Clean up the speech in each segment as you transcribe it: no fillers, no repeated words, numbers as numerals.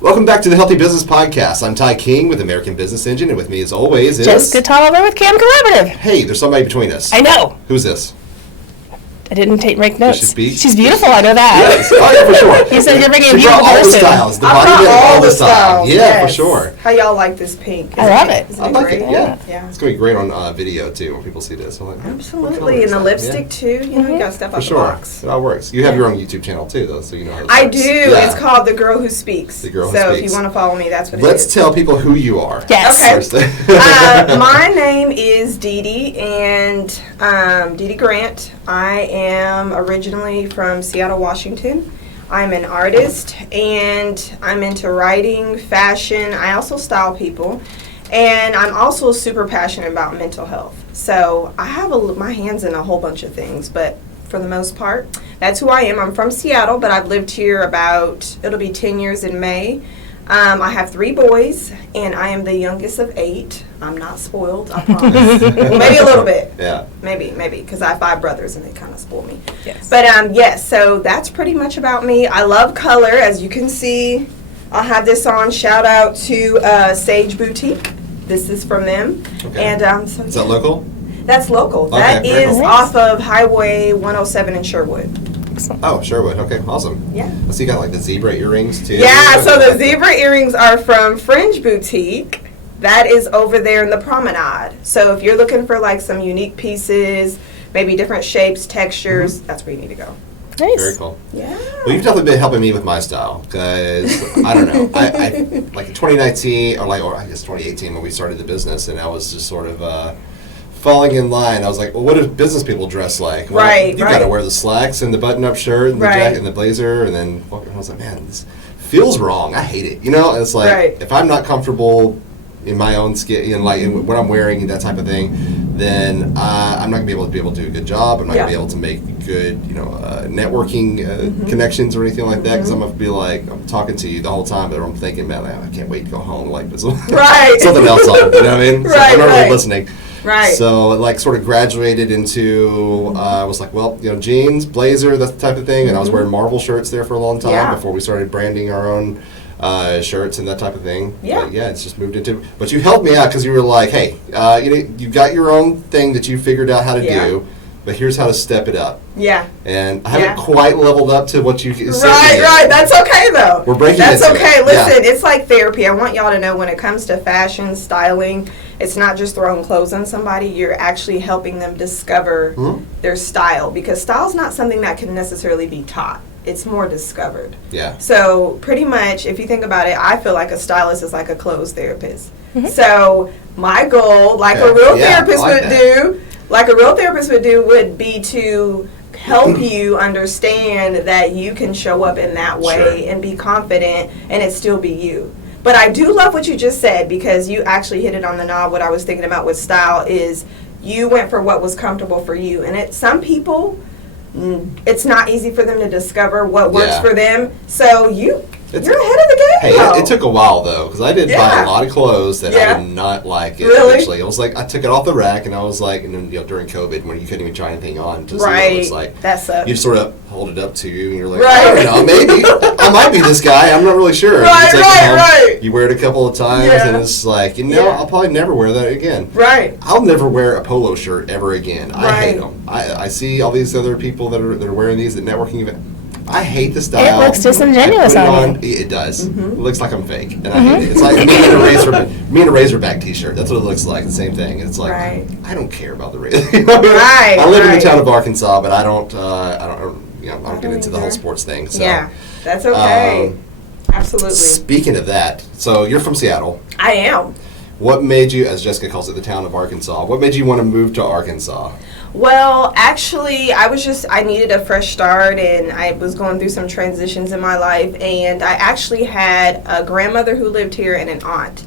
Welcome back to the Healthy Business Podcast. I'm Ty King with American Business Engine, and with me as always is... Jessica Tolliver with Cam Collaborative. Hey, there's somebody between us. I know. Who's this? I didn't make notes. Does she speak? She's beautiful, I know that. Yes. Oh, yeah, for sure. You said you're bringing a She brought beautiful all the person. styles. I brought all the styles. Yeah, yes. for sure. How y'all like this pink? I love it. Isn't I it like great? it, yeah. Yeah. It's going to be great on video, too, when people see this. I'm like, Absolutely. And the lipstick, too. You know, you got to step For out sure. the box. It all works. You have your own YouTube channel, too, though, so you know how it I works. do. Yeah. It's called The Girl Who Speaks. The Girl Who so Speaks. if you want to follow me, that's what Let's it is. tell people who you are. Yes. Okay. My name is DeeDee, and DeeDee Grant. I am originally from Seattle, Washington. I'm an artist, and I'm into writing, fashion. I also style people, and I'm also super passionate about mental health. So I have my hands in a whole bunch of things, but for the most part, that's who I am. I'm from Seattle, but I've lived here it'll be 10 years in May. I have 3 boys, and I am the youngest of 8. I'm not spoiled, I promise. Maybe a little bit. Yeah. Maybe, because I have 5 brothers, and they kind of spoil me. Yes. But, yes, so that's pretty much about me. I love color, as you can see. I'll have this on. Shout out to Sage Boutique. This is from them. Okay. And so Is that local? That's local. Okay, That very is cool. off of Highway 107 in Sherwood. Oh, Sherwood. Okay, awesome. Yeah. So you got like the zebra earrings too? Yeah, so the zebra earrings are from Fringe Boutique. That is over there in the promenade. So if you're looking for like some unique pieces, maybe different shapes, textures, that's where you need to go. Nice. Very cool. Yeah. Well, you've definitely been helping me with my style because I don't know. I like in 2019 or I guess 2018 when we started the business, and I was just sort of falling in line. I was like, well, what do business people dress like? Well, Right, you got to wear the slacks and the button-up shirt and the Right. jacket and the blazer, and then I was like, man, this feels wrong. I hate it. You know, it's like Right. if I'm not comfortable in my own skin, in what I'm wearing and that type of thing, then I'm not gonna be able to do a good job. I'm not gonna be able to make good, networking connections or anything like that. Because I'm gonna be like, I'm talking to you the whole time, but I'm thinking, man, I can't wait to go home. Like, put Right. something else on. You know what I mean? So Right, I'm not really right. listening. Right. So it like sort of graduated into, I was like, well, jeans, blazer, that type of thing. And I was wearing Marvel shirts there for a long time Yeah. before we started branding our own shirts and that type of thing. Yeah. But yeah, it's just moved into. But you helped me out because you were like, hey, you got your own thing that you figured out how to do, but here's how to step it up. Yeah. And I haven't quite leveled up to what you said. Right. That's okay, though. We're breaking That's into okay. it. Listen, it's like therapy. I want y'all to know when it comes to fashion, styling, it's not just throwing clothes on somebody. You're actually helping them discover their style, because style's not something that can necessarily be taught. It's more discovered. Yeah. So pretty much, if you think about it, I feel like a stylist is like a clothes therapist. So my goal, like a real therapist would do, would be to help you understand that you can show up in that way and be confident and it still be you. But I do love what you just said, because you actually hit it on the knob. What I was thinking about with style is you went for what was comfortable for you. And some people, it's not easy for them to discover what works for them. So you're ahead of the game. Hey, it took a while though, because I did buy a lot of clothes that I did not like. Really? Eventually, I was like, I took it off the rack, and I was like, and then during COVID, when you couldn't even try anything on to see what it was like, that sucks. you sort of hold it up to you, and you're like, I don't know, maybe I might be this guy. I'm not really sure. And you take it home, you wear it a couple of times, and it's like, I'll probably never wear that again. Right. I'll never wear a polo shirt ever again. I hate them. I see all these other people that are wearing these at networking events. I hate the style. It looks disingenuous on you. It does. It looks like I'm fake, and I hate it. It's like me in a Razorback T-shirt. That's what it looks like. The same thing. It's like I don't care about the Razor. I live in the town of Arkansas, but I don't get into the whole sports thing. So. Yeah, that's okay. Absolutely. Speaking of that, so you're from Seattle. I am. What made you, as Jessica calls it, the town of Arkansas? What made you want to move to Arkansas? Well, actually, I needed a fresh start, and I was going through some transitions in my life, and I actually had a grandmother who lived here and an aunt.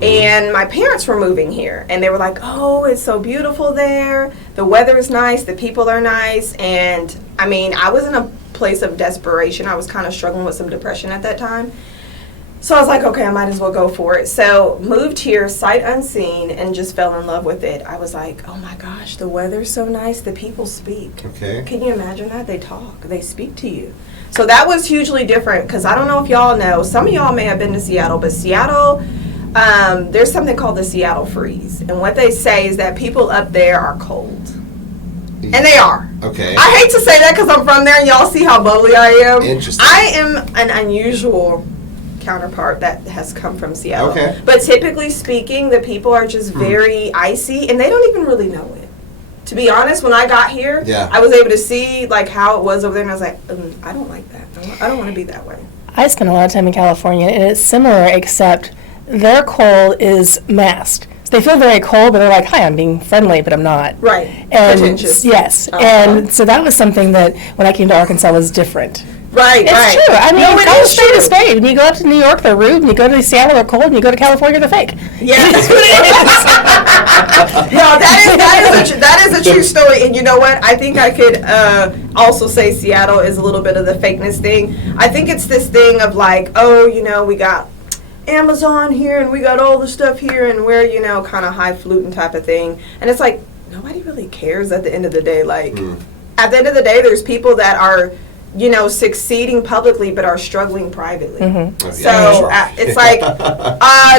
And my parents were moving here, and they were like, oh, it's so beautiful there. The weather is nice. The people are nice. And, I mean, I was in a place of desperation. I was kind of struggling with some depression at that time. So I was like, okay, I might as well go for it. So moved here sight unseen and just fell in love with it. I was like, oh my gosh, the weather's so nice. The people speak. Okay. Can you imagine that? They talk. They speak to you. So that was hugely different because I don't know if y'all know, some of y'all may have been to Seattle, but Seattle, there's something called the Seattle freeze. And what they say is that people up there are cold. And they are. Okay. I hate to say that because I'm from there and y'all see how bubbly I am. Interesting. I am an unusual counterpart that has come from Seattle. Okay. But typically speaking, the people are just very icy and they don't even really know it. To be honest, when I got here, I was able to see like how it was over there and I was like, I don't like that. I don't want to be that way. I spent a lot of time in California and it's similar except their cold is masked. They feel very cold, but they're like, hi, I'm being friendly, but I'm not. Right. And pretentious. yes. And so that was something that when I came to Arkansas was different. Right, It's true. I mean, call a spade a spade. When you go up to New York, they're rude. When you go to Seattle, they're cold. And you go to California, they're fake. Yeah, that's what it is. No, that is a true story. And you know what? I think I could also say Seattle is a little bit of the fakeness thing. I think it's this thing of like, oh, you know, we got Amazon here and we got all the stuff here and we're, you know, kind of highfalutin type of thing. And it's like, nobody really cares at the end of the day. Like, at the end of the day, there's people that are, you know, succeeding publicly but are struggling privately. So it's like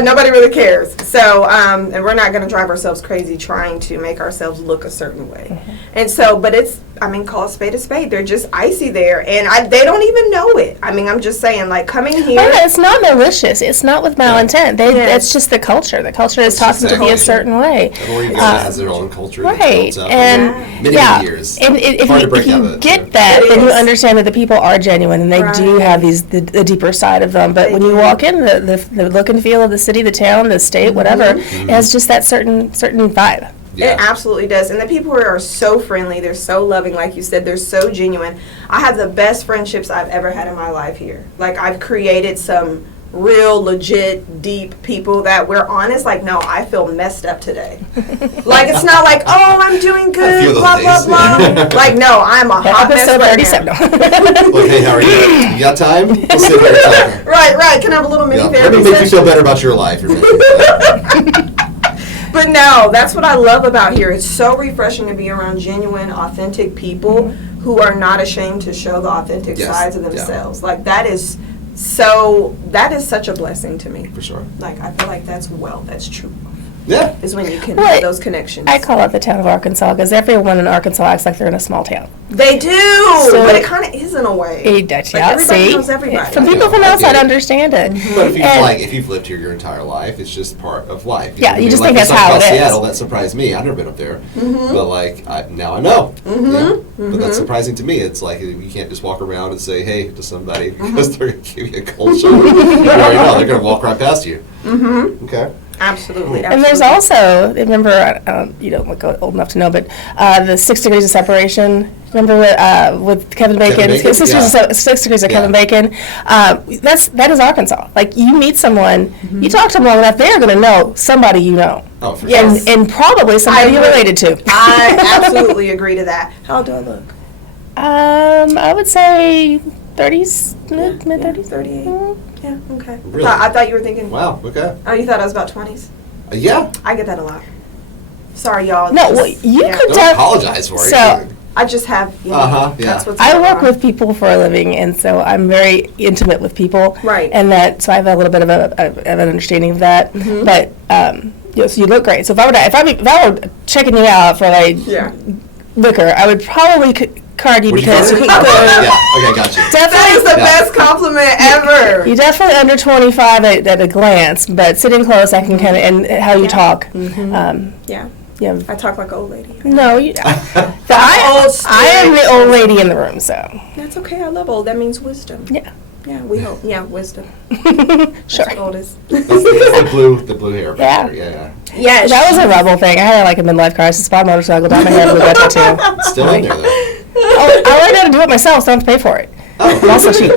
nobody really cares. So and we're not going to drive ourselves crazy trying to make ourselves look a certain way. And so, but it's, I mean, call a spade a spade. They're just icy there, and they don't even know it. I mean, I'm just saying, like coming here. It's not malicious. It's not with malintent. It's just the culture. The culture is taught them to be a certain way. Everyone has their own culture. Right, and many years. And if you get that, then you understand that the people are genuine and they do have the deeper side of them. But when you walk in, the look and feel of the city, the town, the state, whatever, it has just that certain vibe. It absolutely does. And the people here are so friendly. They're so loving. Like you said, they're so genuine. I have the best friendships I've ever had in my life here. Like, I've created some real, legit, deep people that we're honest. Like, no, I feel messed up today. Like, it's not like, oh, I'm doing good, blah, blah, blah. Like, no, I'm a hot mess right now. Like, hey, how are you? You got time? We'll sit here and talk. Right. Can I have a little mini therapy Let me make you feel better about your life. But no, that's what I love about here. It's so refreshing to be around genuine, authentic people who are not ashamed to show the authentic sides of themselves. Like, that is such a blessing to me. For sure. Like, I feel like that's true. Yeah. Is when you can have those connections. I call it the town of Arkansas because everyone in Arkansas acts like they're in a small town. They do, but it kind of is in a way. Everybody knows everybody. Some people from outside understand it. But if you've lived here your entire life, it's just part of life. You just think that's how it is. Seattle, that surprised me. I've never been up there, but like now I know. But that's surprising to me. It's like you can't just walk around and say hey to somebody because they're going to give you a cold shoulder. They're going to walk right past you. Okay. Absolutely. And there's also, remember, you don't look old enough to know, but the 6 degrees of separation. Remember with Kevin Bacon? 6 degrees of Kevin Bacon. That is Arkansas. Like, you meet someone, you talk to them long enough, they're going to know somebody you know. Oh, for sure. And probably somebody you're related to. I absolutely agree to that. How do I look? I would say 30s, mid-30s. 38. Yeah, okay. Really? I thought you were thinking. Wow, okay. Oh, you thought I was about 20s? Yeah. I get that a lot. Sorry, y'all. No, you could Don't apologize for it. So, I just have, that's what's I work with people for a living, and so I'm very intimate with people. Right. And so I have a little bit of an understanding of that. But, so you look great. So if I were checking you out for liquor, I would probably card you because okay, gotcha. That is the best compliment ever. You're definitely under 25 at a glance, but sitting close, I can kind of, and how you talk. Yeah, I talk like an old lady. No, I am the old lady in the room, so. That's okay. I love old. That means wisdom. Yeah, we hope. Yeah, wisdom. Sure. That's what old is. That's the blue hair. Yeah. Yeah, that was a rebel thing. I had like a midlife crisis. Bought a motorcycle down my head with that tattoo. Still in there though. I learned how to do it myself, so I don't have to pay for it. I'm also cheap.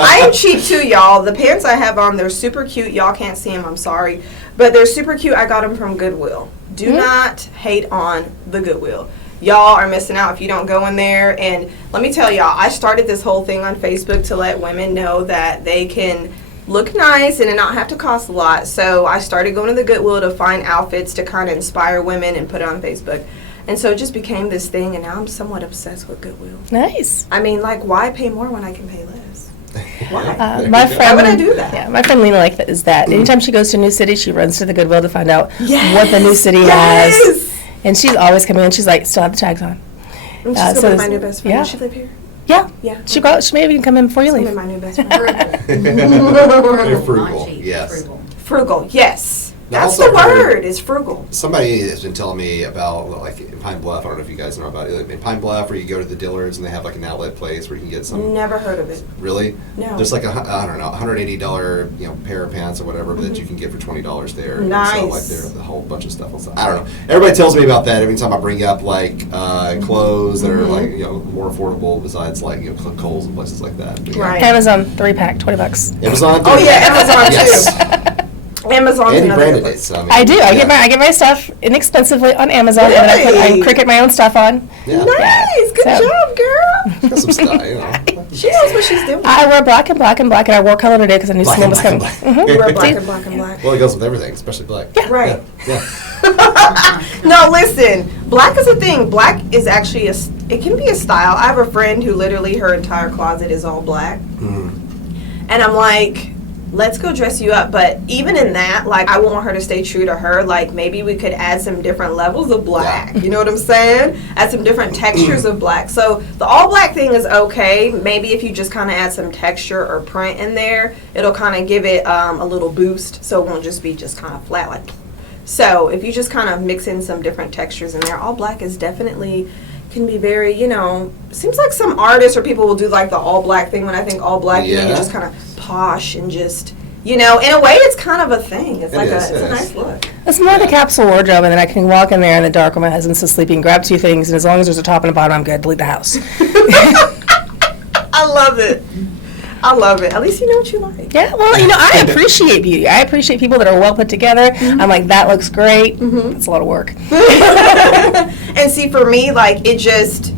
I am cheap too, y'all. The pants I have on, they're super cute. Y'all can't see them, I'm sorry. But they're super cute. I got them from Goodwill. Do not hate on the Goodwill. Y'all are missing out if you don't go in there. And let me tell y'all, I started this whole thing on Facebook to let women know that they can look nice and it not have to cost a lot. So I started going to the Goodwill to find outfits to kind of inspire women and put it on Facebook. And so it just became this thing, and now I'm somewhat obsessed with Goodwill. Nice. I mean, like, why pay more when I can pay less? Why? My friend, Why would I do that? Yeah, my friend Lena like that is that anytime she goes to a new city, she runs to the Goodwill to find out Yes! what the new city Yes! has. And she's always coming in. She's like, still have the tags on. I'm just so gonna be my new best friend. yeah. Does she live here? Yeah. Yeah. She may even come in before you She's leave. gonna be my new best friend. They're frugal, yes. Frugal, yes. Now, That's also the word, is frugal. Somebody has been telling me about, like, in Pine Bluff, I don't know if you guys know about it, in Pine Bluff, where you go to the Dillards and they have, like, an outlet place where you can get some... Never heard of it. Really? No. There's like I don't know, $180, pair of pants or whatever that you can get for $20 there. Nice. And so like there's a whole bunch of stuff. I don't know. Everybody tells me about that every time I bring up like clothes that are like more affordable besides like Kohl's and places like that. But, yeah. Right. Amazon 3-pack, $20. Amazon. Oh yeah, Amazon Yes. too. Amazon's And you another branded good it. place. So, I, mean, I do. I yeah. get my stuff inexpensively on Amazon, and then I Really? cricket my own stuff on. Yeah. Nice, good So- job, girl. She's got some style, She knows what she's doing. I wear black and black and black, and I wore color today because I knew Black someone and was coming. black and black. You wear Mhm. black and black and black. Well, it goes with everything, especially black. Yeah. Right. Yeah. No, listen. Black is a thing. Black is actually it can be a style. I have a friend who literally her entire closet is all black. And I'm like, let's go dress you up. But even in that, like, I want her to stay true to her. Like, maybe we could add some different levels of black. You know what I'm saying? Add some different textures of black. So the all black thing is okay. Maybe if you just kind of add some texture or print in there, it'll kind of give it a little boost. So it won't just be just kind of flat like. So if you just kind of mix in some different textures in there, all black is definitely can be very, seems like some artists or people will do like the all black thing. When I think all black, you Yeah. just kind of posh and just, in a way it's kind of a thing. It's like is, it's it a is. nice look. It's more the capsule wardrobe, and then I can walk in there in the dark when my husband's still sleeping, grab 2 things, and as long as there's a top and a bottom, I'm good. Delete the house. I love it. I love it. At least you know what you like. Yeah, well, I appreciate beauty. I appreciate people that are well put together. I'm like, that looks great. It's a lot of work. And see, for me, like, it just,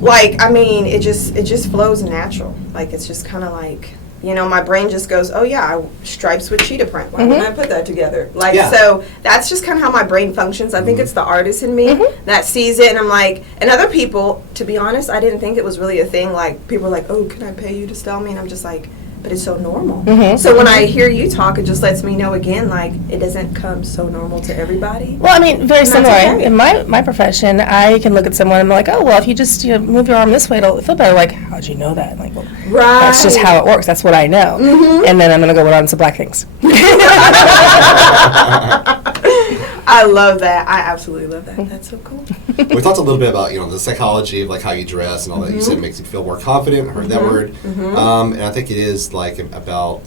it just flows natural. Like, it's just kind of like, my brain just goes, oh yeah, stripes with cheetah print. Why wouldn't I put that together? Like, Yeah. so that's just kind of how my brain functions. I think it's the artist in me that sees it, and I'm like, and other people, to be honest, I didn't think it was really a thing. Like, people are like, oh, can I pay you to style me? And I'm just like, but it's so normal. So when I hear you talk, it just lets me know again, like, it doesn't come so normal to everybody. Well, I mean, very And that's similar. okay. In my profession, I can look at someone and be like, oh, well, if you just move your arm this way, it'll feel better. Like, how'd you know that? Like, well, Right. that's just how it works. That's what I know. And then I'm going to go on to black things. I love that. I absolutely love that. That's so cool. We talked a little bit about the psychology of like how you dress and all that. You said it makes you feel more confident. I heard that word, and I think it is like about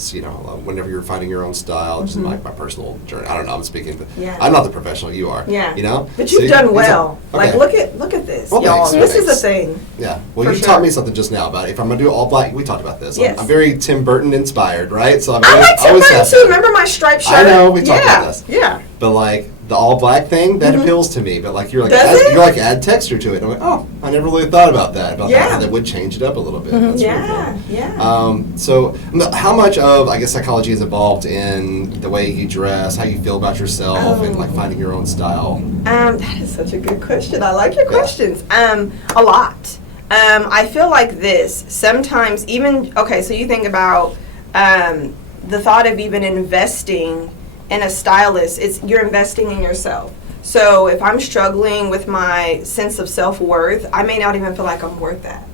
whenever you're finding your own style. Just like my personal journey. I don't know. I'm speaking, but Yeah. I'm not the professional. You are. Yeah. So But you've done well. okay. Like, look at this, Well, y'all. thanks. This is a Thanks. thing. Yeah. Well, For you sure. taught me something just now about if I'm gonna do all black. We talked about this. Yes. I'm very Tim Burton inspired, right? So I like Tim always Burton have too. that. Remember my striped shirt? I know, we talked about this. Yeah. But like the all black thing, that appeals to me. But like you're like Does it? you're like add texture to it. I'm like, oh, I never really thought about that. About Yeah. how that would change it up a little bit. That's really Yeah. cool. Yeah. So how much of I guess psychology is involved in the way you dress, how you feel about yourself, and like finding your own style? That is such a good question. I like your questions. A lot. I feel like this. Sometimes even, so you think about the thought of even investing in a stylist, you're investing in yourself. So if I'm struggling with my sense of self-worth, I may not even feel like I'm worth that.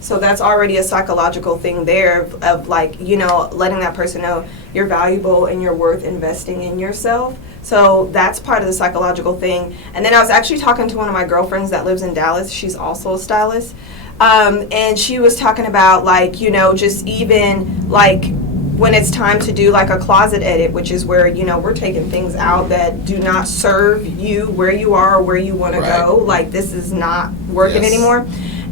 So that's already a psychological thing there of like, letting that person know you're valuable and you're worth investing in yourself. So that's part of the psychological thing. And then I was actually talking to one of my girlfriends that lives in Dallas. She's also a stylist. And she was talking about like, just even like when it's time to do like a closet edit, which is where, we're taking things out that do not serve you where you are or where you want to go. Like, this is not working anymore.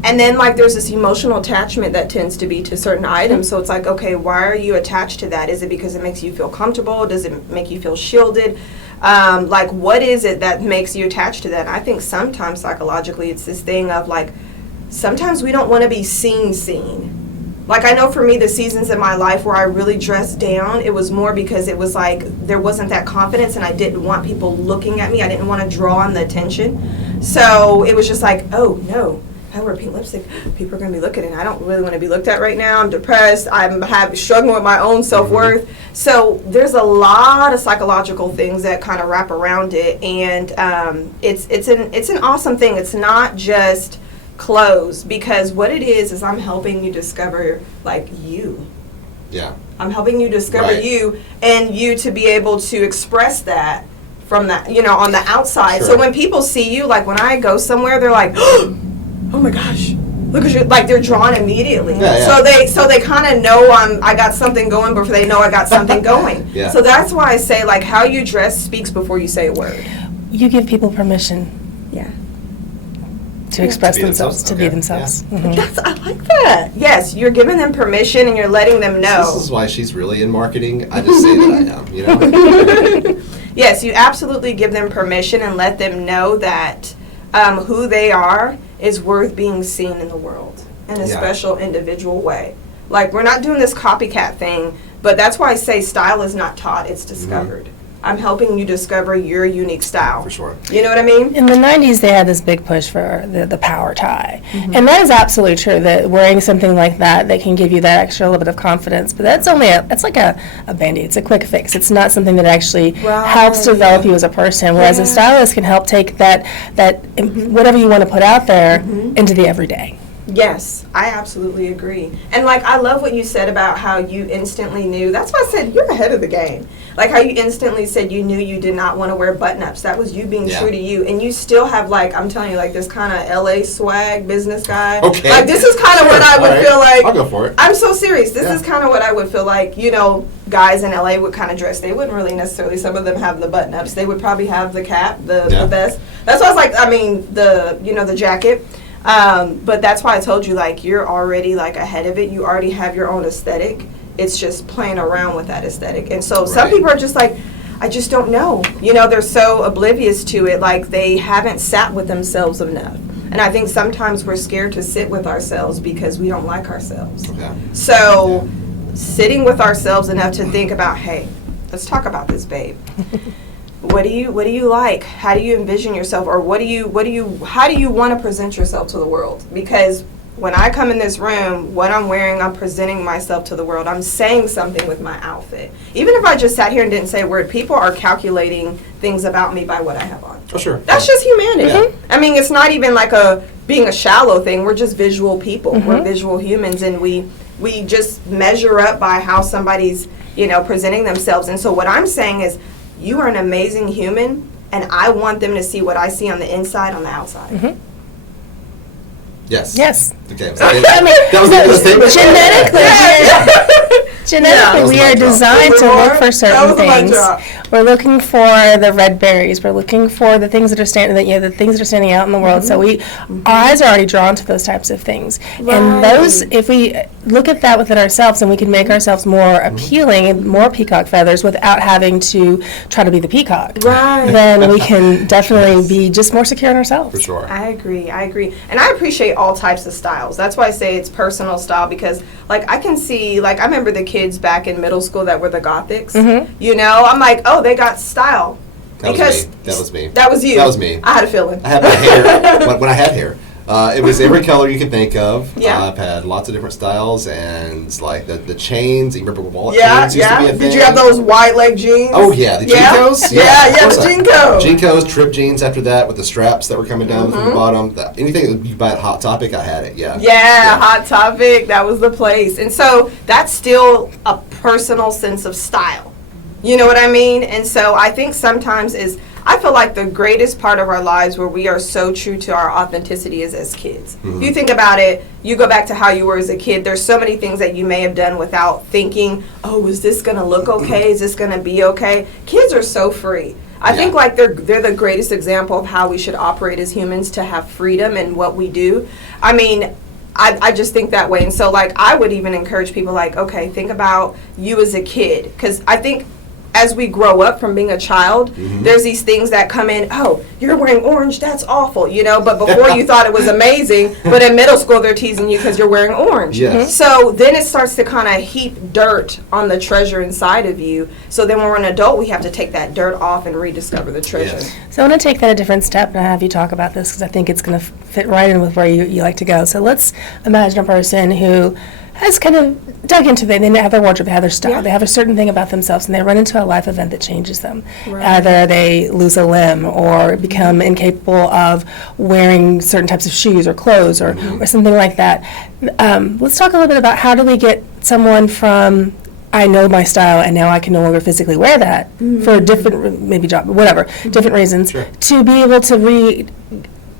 And then, like, there's this emotional attachment that tends to be to certain items. So it's like, okay, why are you attached to that? Is it because it makes you feel comfortable? Does it make you feel shielded? Like, what is it that makes you attached to that? And I think sometimes psychologically it's this thing of, like, sometimes we don't want to be seen. Like, I know for me, the seasons in my life where I really dressed down, it was more because it was like there wasn't that confidence and I didn't want people looking at me. I didn't want to draw on the attention. So it was just like, oh no, I wear pink lipstick. People are going to be looking, and I don't really want to be looked at right now. I'm depressed. I'm struggling with my own self-worth. So there's a lot of psychological things that kind of wrap around it, and it's an awesome thing. It's not just clothes, because what it is I'm helping you discover like you. Yeah. I'm helping you discover you, and you to be able to express that from that, on the outside. Sure. So when people see you, like when I go somewhere, they're like, oh my gosh, look at you, like they're drawn immediately. So they kind of know I got something going before they know I got something going. Yeah. So that's why I say, like, how you dress speaks before you say a word. You give people permission. Yeah. To express To be themselves, themselves. to be Okay. themselves. Yeah. Mhm. I like that. Yes, you're giving them permission and you're letting them know. This is why she's really in marketing. I just say that I am, Yes, you absolutely give them permission and let them know that who they are is worth being seen in the world in a special individual way. Like, we're not doing this copycat thing, but that's why I say style is not taught, it's discovered. I'm helping you discover your unique style. For sure. You know what I mean? In the 90s, they had this big push for the power tie. And that is absolutely true, that wearing something like that can give you that extra little bit of confidence. But that's only it's like a Band-Aid. It's a quick fix. It's not something that actually helps develop you as a person. Whereas a stylist can help take that whatever you want to put out there into the everyday. Yes, I absolutely agree. And like, I love what you said about how you instantly knew. That's why I said you're ahead of the game. Like how you instantly said you knew you did not want to wear button-ups. That was you being true to you. And you still have, like, I'm telling you, like this kind of LA swag business guy. Okay. Like, this is kind of what I would feel like. I'll go for it. I'm so serious. This is kind of what I would feel like, guys in LA would kind of dress. They wouldn't really necessarily, some of them have the button-ups. They would probably have the cap, the vest. That's why I was like, the jacket. But that's why I told you, like, you're already, like, ahead of it. You already have your own aesthetic. It's just playing around with that aesthetic. And so some people are just like, I just don't know. They're so oblivious to it, like they haven't sat with themselves enough. And I think sometimes we're scared to sit with ourselves because we don't like ourselves. Okay. So sitting with ourselves enough to think about, hey, let's talk about this, babe. What do you like? How do you envision yourself, or how do you want to present yourself to the world? Because when I come in this room, what I'm wearing, I'm presenting myself to the world. I'm saying something with my outfit. Even if I just sat here and didn't say a word, people are calculating things about me by what I have on. Oh, sure. That's just humanity. Yeah. I mean, it's not even like being a shallow thing. We're just visual people. We're visual humans, and we just measure up by how somebody's, presenting themselves. And so what I'm saying is, you are an amazing human, and I want them to see what I see on the inside, on the outside. Yes. Yes. Okay. That was the statement. Genetically, we are designed to look for certain things. We're looking for the red berries. We're looking for the things that are standing out in the world. So our eyes are already drawn to those types of things. And those, if we look at that within ourselves, and we can make ourselves more appealing and more peacock feathers without having to try to be the peacock, then we can definitely be just more secure in ourselves. For sure. I agree. And I appreciate all types of styles. That's why I say it's personal style, because, like, I can see, like, I remember the kids back in middle school that were the gothics. I'm like, oh, they got style. That was me. That was you. That was me. I had a feeling. I had my hair, when I had hair, it was every color you could think of. Yeah. I've had lots of different styles, and like the chains. You remember wallet Yeah, chains used to be a thing? Did you have those wide leg jeans? Oh yeah, the Jinkos. Yeah, of course the I- Jinko. Jinkos, trip jeans after that with the straps that were coming down from the bottom. Anything that you could buy at Hot Topic, I had it. Yeah. Hot Topic, that was the place. And so that's still a personal sense of style. You know what I mean? And so I think sometimes I feel like the greatest part of our lives where we are so true to our authenticity is as kids. If you think about it, you go back to how you were as a kid, there's so many things that you may have done without thinking, oh, is this going to look okay? Is this going to be okay? Kids are so free. I think like they're the greatest example of how we should operate as humans, to have freedom in what we do. I mean, I just think that way. And so, like, I would even encourage people, like, okay, think about you as a kid. Because I think as we grow up from being a child, there's these things that come in, oh, you're wearing orange, that's awful, you know, but before you thought it was amazing, but in middle school they're teasing you because you're wearing orange. Yes. So then it starts to kind of heap dirt on the treasure inside of you. So then when we're an adult, we have to take that dirt off and rediscover the treasure. Yes. So I want to take that a different step and have you talk about this because I think it's going to fit right in with where you like to go. So let's imagine a person who has kind of dug into they have their wardrobe, they have their style, Yeah. they have a certain thing about themselves, and they run into a life event that changes them. Right. Either they lose a limb or become incapable of wearing certain types of shoes or clothes or something like that. Let's talk a little bit about how do we get someone from I know my style and now I can no longer physically wear that for different, maybe job, whatever, different reasons, Sure. to be able to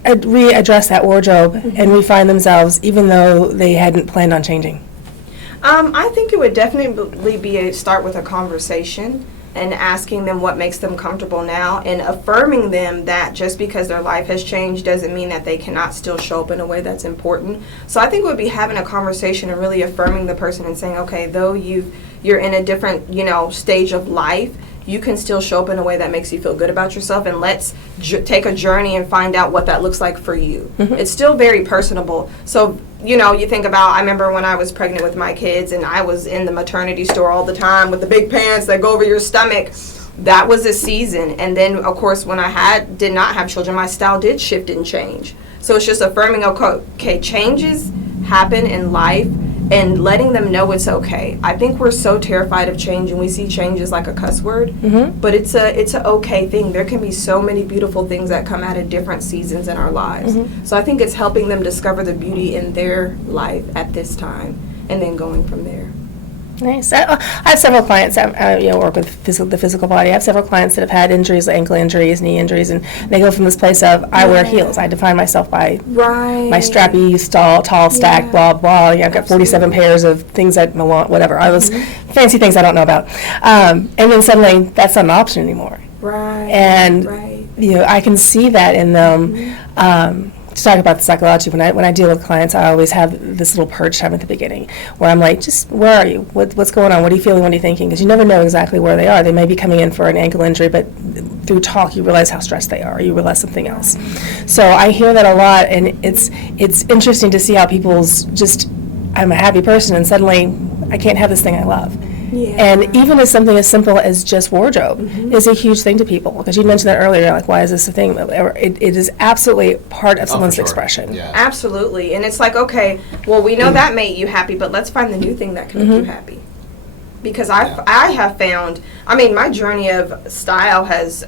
readdress that wardrobe and refine themselves even though they hadn't planned on changing. I think it would definitely be a start with a conversation and asking them what makes them comfortable now and affirming them that just because their life has changed doesn't mean that they cannot still show up in a way that's important. So I think it would be having a conversation and really affirming the person and saying, okay, though you're in a different, stage of life, you can still show up in a way that makes you feel good about yourself, and let's take a journey and find out what that looks like for you. It's still very personable. So, you think about, I remember when I was pregnant with my kids and I was in the maternity store all the time with the big pants that go over your stomach. That was a season. And then, of course, when I did not have children, my style did shift and change. So it's just affirming, okay, changes happen in life, and letting them know it's okay. I think we're so terrified of change, and we see change as like a cuss word, but it's a okay thing. There can be so many beautiful things that come out of different seasons in our lives. So I think it's helping them discover the beauty in their life at this time, and then going from there. Nice. I have several clients that work with the physical body. I have several clients that have had injuries, ankle injuries, knee injuries, and they go from this place of I wear heels. I define myself by my strappy, tall stack, blah blah. I've got 47 pairs of things that I want, whatever. All those fancy things I don't know about. And then suddenly that's not an option anymore. Right. And I can see that in them. To talk about the psychology, when I deal with clients, I always have this little perch time at the beginning where I'm like, just where are you? What's going on? What are you feeling? What are you thinking? Because you never know exactly where they are. They may be coming in for an ankle injury, but through talk you realize how stressed they are. Or you realize something else. So I hear that a lot, and it's interesting to see how people's just, I'm a happy person, and suddenly I can't have this thing I love. Yeah. And even as something as simple as just wardrobe is a huge thing to people. Because you mentioned that earlier, like, why is this a thing? It is absolutely part of someone's expression. Yeah. Absolutely. And it's like, okay, well, we know that made you happy, but let's find the new thing that can make you happy. Because I have found, my journey of style has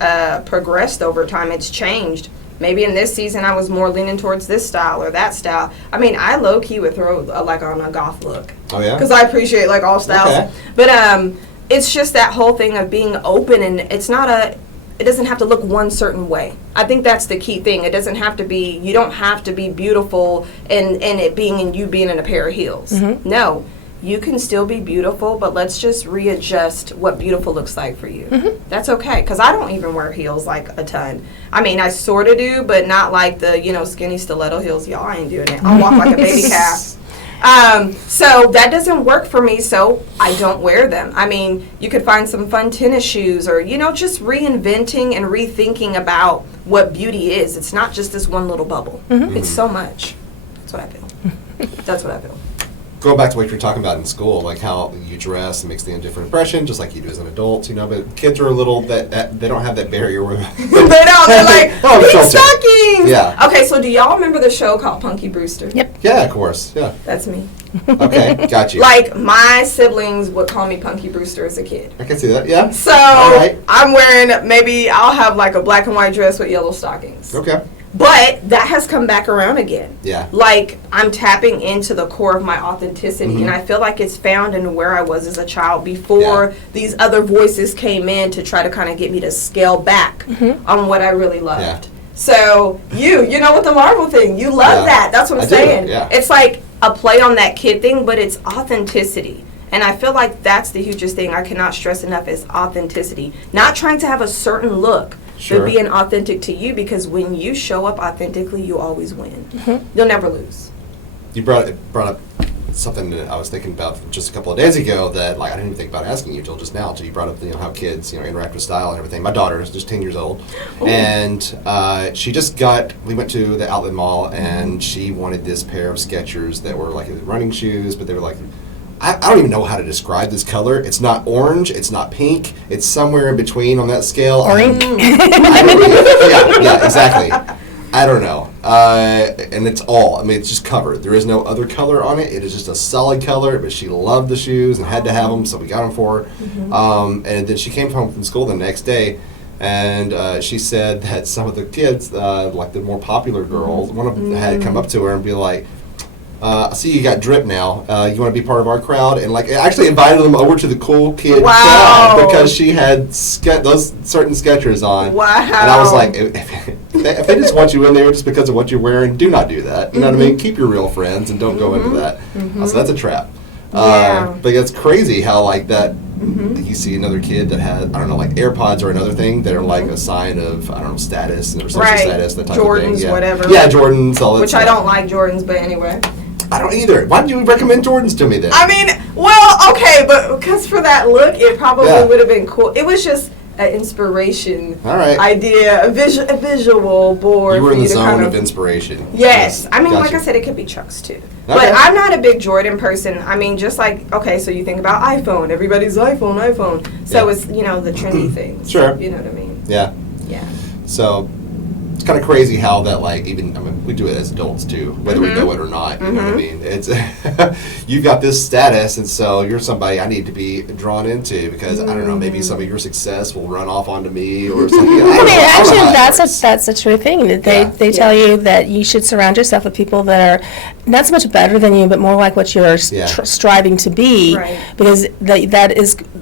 progressed over time. It's changed. Maybe in this season I was more leaning towards this style or that style. I low-key would throw on a goth look. Oh, yeah? Because I appreciate all styles. Okay. But it's just that whole thing of being open, and it doesn't have to look one certain way. I think that's the key thing. It doesn't have to be, you don't have to be beautiful and it being in you being in a pair of heels. No. You can still be beautiful, but let's just readjust what beautiful looks like for you. That's okay, because I don't even wear heels like a ton. I sort of do, but not like the, skinny stiletto heels. Y'all, I ain't doing it. I walk like a baby calf. So that doesn't work for me, so I don't wear them. You could find some fun tennis shoes or, just reinventing and rethinking about what beauty is. It's not just this one little bubble. It's so much. That's what I feel. Going back to what you were talking about in school, like how you dress and makes the different impression, just like you do as an adult, but kids are a little, that they don't have that barrier where they don't, they're like, pink stockings! Yeah. Okay, so do y'all remember the show called Punky Brewster? Yep. Yeah, of course, yeah. That's me. Okay, got you. My siblings would call me Punky Brewster as a kid. I can see that, yeah. So, right. I'm wearing, I'll have a black and white dress with yellow stockings. Okay. But that has come back around again. Yeah. I'm tapping into the core of my authenticity, and I feel like it's found in where I was as a child before these other voices came in to try to kind of get me to scale back on what I really loved. Yeah. So you know with the Marvel thing, you love that. That's what I'm saying. Yeah. It's like a play on that kid thing, but it's authenticity. And I feel like that's the hugest thing I cannot stress enough is authenticity. Not trying to have a certain look. Sure. But being authentic to you, because when you show up authentically, you always win. You'll never lose. You brought up something that I was thinking about just a couple of days ago that like I didn't even think about asking you till just now. Till you brought up how kids interact with style and everything. My daughter is just 10 years old, and she just we went to the outlet mall and she wanted this pair of Skechers that were like running shoes, but they were like. I don't even know how to describe this color. It's not orange. It's not pink. It's somewhere in between on that scale. Orange. Yeah, exactly. I don't know. And it's it's just covered. There is no other color on it. It is just a solid color, but she loved the shoes and had to have them, so we got them for her. And then she came home from school the next day, and she said that some of the kids, like the more popular girls, one of them had come up to her and be like, I see you got drip now. You want to be part of our crowd? And like, actually invited them over to the cool kid crowd because she had those certain Skechers on. Wow. And I was like, if they just want you in there just because of what you're wearing, do not do that. You know what I mean? Keep your real friends and don't go into that. So that's a trap. But it's crazy how like that. You see another kid that has, I don't know, like AirPods or another thing that are like a sign of, I don't know, status or social status, that type Jordans, of thing. whatever. Yeah, Jordans, all that Which stuff. I don't like Jordans, but anyway. I don't either. Why did you recommend Jordans to me then? I mean, well, okay, but because for that look, it probably would have been cool. It was just an inspiration idea, a visual board. You were in the to zone kind of inspiration. Yes. I mean, Gotcha. like I said, it could be Chucks too. But I'm not a big Jordan person. I mean, just like, okay, so you think about iPhone. Everybody's iPhone. So it's, the trendy things. Sure. You know what I mean? Yeah. Yeah. So it's kind of crazy how that, like, we do it as adults too, whether we know it or not. You know what I mean? It's you've got this status, and so you're somebody I need to be drawn into because I don't know, maybe some of your success will run off onto me or something. I mean, actually, that's a true thing. They tell you that you should surround yourself with people that are not so much better than you, but more like what you're striving to be, because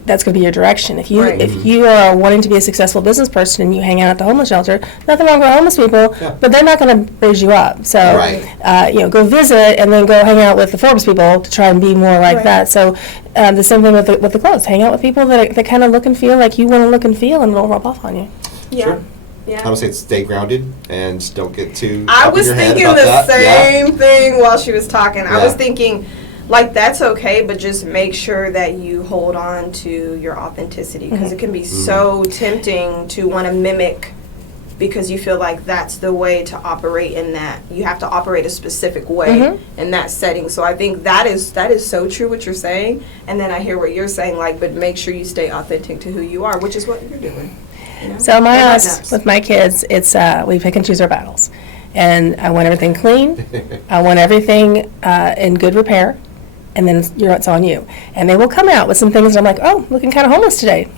that's going to be your direction. If you are wanting to be a successful business person and you hang out at the homeless shelter, nothing wrong with homeless people, but they're not going to raise you up. So, go visit and then go hang out with the Forbes people to try and be more like that. So, the same thing with the clothes. Hang out with people that kind of look and feel like you want to look and feel, and it'll rub off on you. Yeah. Sure. Yeah. I would say stay grounded and don't get too. I was thinking the same thing while she was talking. I was thinking, like, that's okay, but just make sure that you hold on to your authenticity because it can be so tempting to want to mimic because you feel like that's the way to operate in that. You have to operate a specific way in that setting. So I think that is so true what you're saying. And then I hear what you're saying, like, but make sure you stay authentic to who you are, which is what you're doing. So my house with my kids, it's we pick and choose our battles, and I want everything clean. I want everything in good repair, and then it's on you. And they will come out with some things that I'm like, oh, looking kind of homeless today.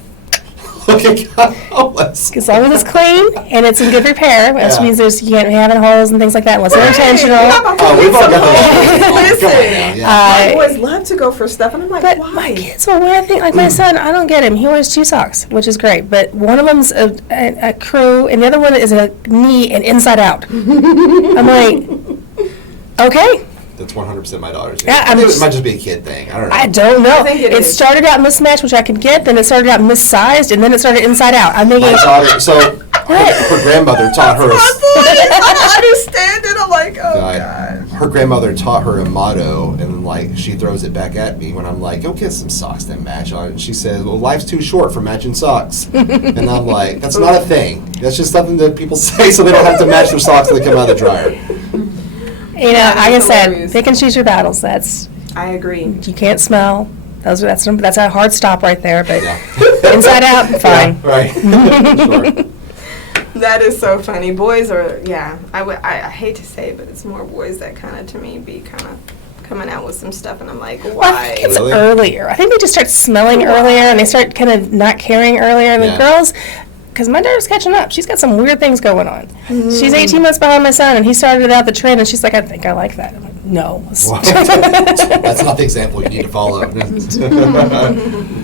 Looking kind of homeless. As long as it's clean and it's in good repair, which means you can't have any holes and things like that unless they're intentional. We've all got those. Listen, my boys love to go for stuff, and I'm like, but why? my kids will wear things. Like my son, I don't get him. He wears 2 socks, which is great. But one of them's a crew, and the other one is a knee and inside out. I'm like, okay. That's 100% my daughter's. Yeah, I think it might just be a kid thing. I don't know. I don't know. I think it is. Started out mismatched, which I could get, then it started out missized, and then it started inside out. I'm thinking, My daughter, so her grandmother taught her. I don't understand it. I'm like, oh God. Her grandmother taught her a motto, and like she throws it back at me when I'm like, "Go get some socks that match on it." And she says, "Well, life's too short for matching socks." And I'm like, "That's not a thing. That's just something that people say so they don't have to match their socks when they come out of the dryer." Like I said, pick and choose your battles. I agree. You can't smell. That's a hard stop right there. But inside out, fine. Yeah, right. Sure. That is so funny. Boys are, I hate to say it, but it's more boys that kind of, to me, be kind of coming out with some stuff, and I'm like, why? Well, I think it's earlier. I think they just start smelling earlier, and they start kind of not caring earlier. And the girls, because my daughter's catching up. She's got some weird things going on. She's 18 months behind my son, and he started out the trend, and she's like, I think I like that. I'm like, no. That's not the example you need to follow.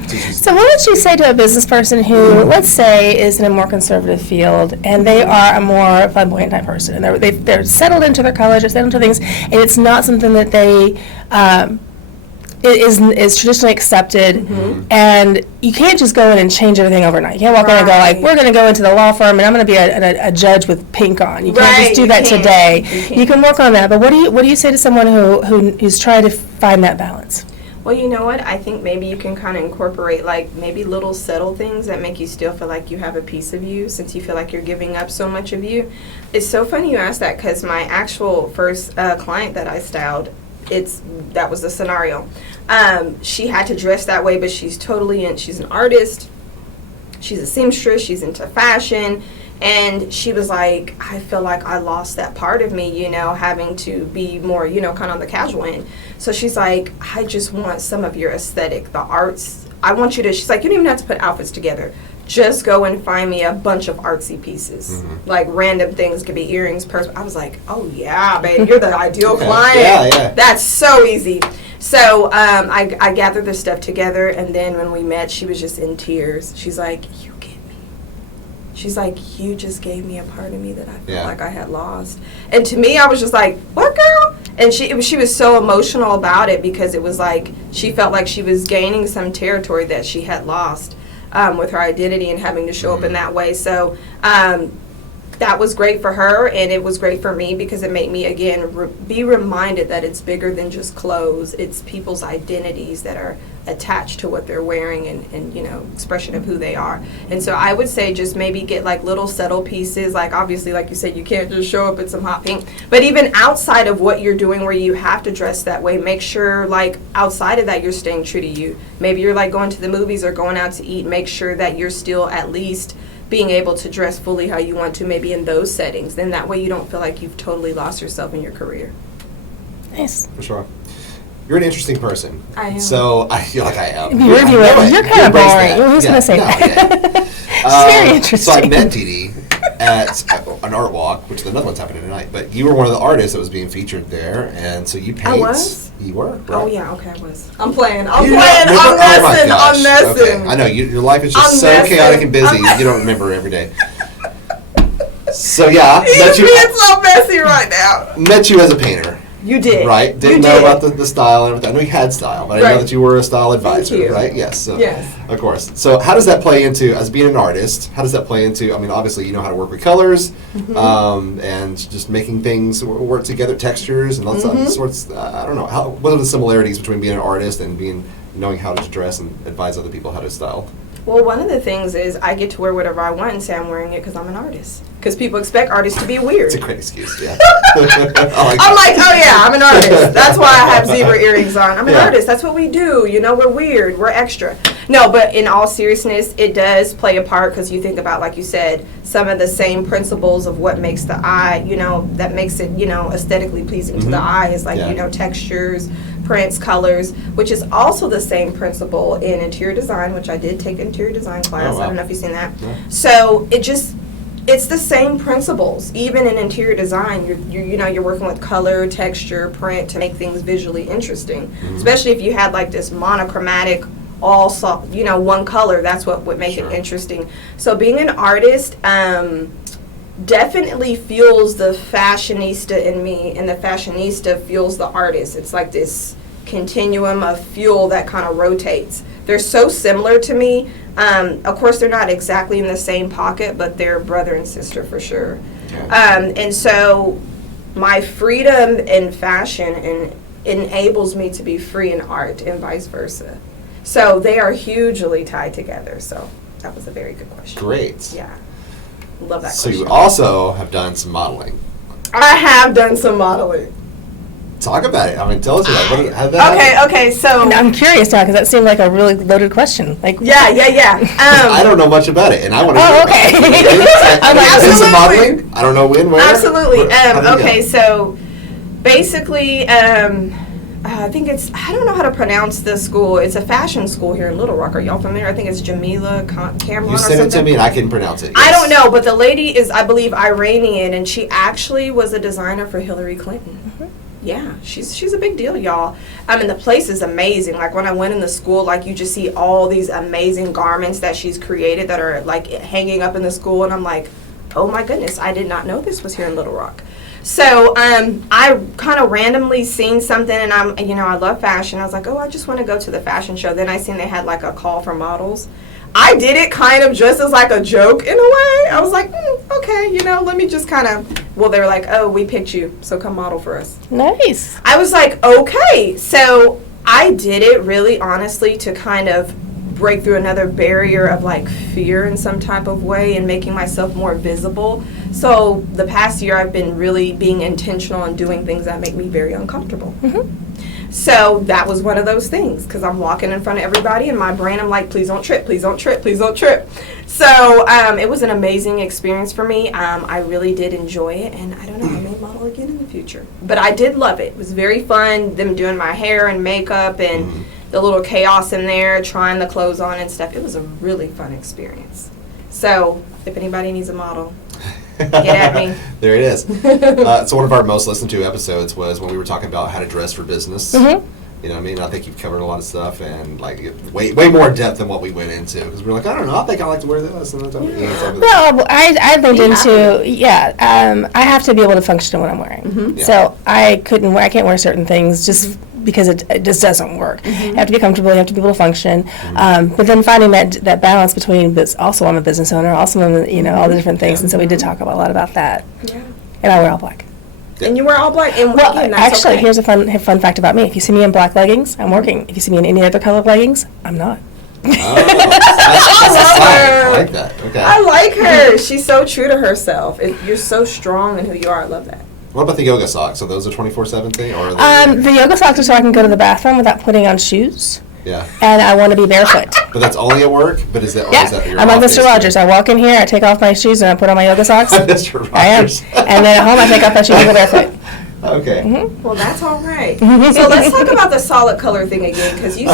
So what would you say to a business person who, let's say, is in a more conservative field, and they are a more flamboyant type person, and they're settled into their colors, they're settled into things, and it's not something that they is traditionally accepted, and you can't just go in and change everything overnight. You can't walk in and go like, we're going to go into the law firm and I'm going to be a judge with pink on. You can't just do that today. You can work on that. But what do you say to someone who's trying to find that balance? Well, you know what? I think maybe you can kind of incorporate like maybe little subtle things that make you still feel like you have a piece of you since you feel like you're giving up so much of you. It's so funny you asked that because my actual first client that I styled, that was the scenario. She had to dress that way, but she's an artist. She's a seamstress. She's into fashion. And she was like, I feel like I lost that part of me, you know, having to be more, you know, kind of on the casual end. So she's like, I just want some of your aesthetic, the arts. I want you to, she's like, you don't even have to put outfits together. Just go and find me a bunch of artsy pieces. Like random things, could be earrings, purse. I was like, oh yeah, babe, you're the ideal client. Yeah. That's so easy. So I gathered this stuff together, and then when we met, she was just in tears. She's like, you get me. She's like, you just gave me a part of me that I felt like I had lost. And to me, I was just like, what, girl? And she was so emotional about it because it was like she felt like she was gaining some territory that she had lost with her identity and having to show up in that way. So that was great for her, and it was great for me because it made me, again, be reminded that it's bigger than just clothes. It's people's identities that are attached to what they're wearing and, you know, expression of who they are. And so I would say just maybe get, like, little subtle pieces. Like, obviously, like you said, you can't just show up in some hot pink. But even outside of what you're doing where you have to dress that way, make sure, like, outside of that, you're staying true to you. Maybe you're, like, going to the movies or going out to eat. Make sure that you're still at least being able to dress fully how you want to, maybe in those settings. Then that way you don't feel like you've totally lost yourself in your career. Nice. For sure. You're an interesting person. I am. So I feel like I am. You're kind of boring. Who's going to say that? Yeah. She's very interesting. So I met DeeDee at an art walk, which another one's happening tonight. But you were one of the artists that was being featured there, and so you paint. I was? You were. Right? Oh yeah, okay, I was. I'm playing. I'm messing. Okay. I know your life is just so chaotic and busy. You don't remember every day. So yeah, He's being so messy right now. Met you as a painter. You did. Right? Didn't know about the style and everything. I know you had style, but I know that you were a style advisor, Thank you. right? Yes. So, yes. Of course. So how does that play into, as being an artist, how does that play into, I mean, obviously you know how to work with colors, and just making things work together, textures, and lots of sorts, I don't know, what are the similarities between being an artist and knowing how to dress and advise other people how to style? Well, one of the things is I get to wear whatever I want and say I'm wearing it because I'm an artist. Because people expect artists to be weird. It's a great excuse, yeah. I'm like, oh yeah, I'm an artist. That's why I have zebra earrings on. I'm an artist. That's what we do. You know, we're weird. We're extra. No, but in all seriousness, it does play a part because you think about, like you said, some of the same principles of what makes the eye, you know, that makes it, you know, aesthetically pleasing to the eye is like, you know, textures, prints, colors, which is also the same principle in interior design, which I did take an interior design class. Oh, wow. I don't know if you've seen that. Yeah. So it's the same principles. Even in interior design, you're working with color, texture, print to make things visually interesting. Especially if you had like this monochromatic, one color. That's what would make it interesting. So being an artist definitely fuels the fashionista in me, and the fashionista fuels the artist. It's like this continuum of fuel that kind of rotates. They're so similar to me. Of course, they're not exactly in the same pocket, but they're brother and sister for sure. And so my freedom in fashion enables me to be free in art and vice versa. So they are hugely tied together. So that was a very good question. Great. Yeah. Love that So question. you also have done some modeling. I have done some modeling. Talk about it. I mean, tell us about it. How did that happen? Okay, so I'm curious now because that seemed like a really loaded question. Like, yeah. I don't know much about it, and I want to. Oh, okay. I'm like, is some Absolutely. modeling? I don't know when, where. Absolutely. How did it Okay, go? so basically, I think I don't know how to pronounce the school. It's a fashion school here in Little Rock. Are y'all familiar? I think it's Jamila Cameron You or sent something. it to me, and I can pronounce it. I yes. don't know, but the lady is, I believe, Iranian, and she actually was a designer for Hillary Clinton. Yeah, she's a big deal, y'all. I mean, the place is amazing. Like, when I went in the school, like, you just see all these amazing garments that she's created that are, like, hanging up in the school, and I'm like, oh, my goodness, I did not know this was here in Little Rock. So I kind of randomly seen something, and I love fashion. I was like, oh, I just want to go to the fashion show. Then I seen they had like a call for models. I did it kind of just as like a joke in a way. I was like, okay, let me just kind of, well, they were like, oh, we picked you, so come model for us. Nice. I was like, okay. So I did it really honestly to kind of break through another barrier of like fear in some type of way and making myself more visible. So the past year I've been really being intentional and doing things that make me very uncomfortable. Mm-hmm. So that was one of those things, because I'm walking in front of everybody, and my brain, I'm like, please don't trip, please don't trip, please don't trip. So it was an amazing experience for me. I really did enjoy it, and I don't know, I may model again in the future. But I did love it. It was very fun, them doing my hair and makeup and the little chaos in there, trying the clothes on and stuff. It was a really fun experience. So if anybody needs a model, get at me. There it is. So one of our most listened to episodes was when we were talking about how to dress for business. Mm-hmm. You know what I mean? I think you've covered a lot of stuff, and like way more in depth than what we went into, because we were like, I don't know, I think I like to wear this. And well, I leaned into, I have to be able to function in what I'm wearing. Mm-hmm. Yeah. So I can't wear certain things just because it just doesn't work. Mm-hmm. You have to be comfortable, you have to be able to function. Mm-hmm. But then finding that balance between, also I'm a business owner, also I'm, all the different things, and so we did talk a lot about that. Yeah. And I wear all black. Yeah. And you wear all black? And well, actually, here's a fun fact about me. If you see me in black leggings, I'm working. If you see me in any other color leggings, I'm not. Oh, I like that. Okay. I like her. She's so true to herself. You're so strong in who you are. I love that. What about the yoga socks? Are those a 24/7 thing? Or the yoga socks are so I can go to the bathroom without putting on shoes. Yeah. And I want to be barefoot. But that's only at work? But is that, yeah. Is that your I'm like Mr. Rogers. I walk in here, I take off my shoes, and I put on my yoga socks. Mr. Rogers. I am. And then at home, I take off my shoes and go barefoot. Okay. Mm-hmm. Well, that's all right. So let's talk about the solid color thing again, because you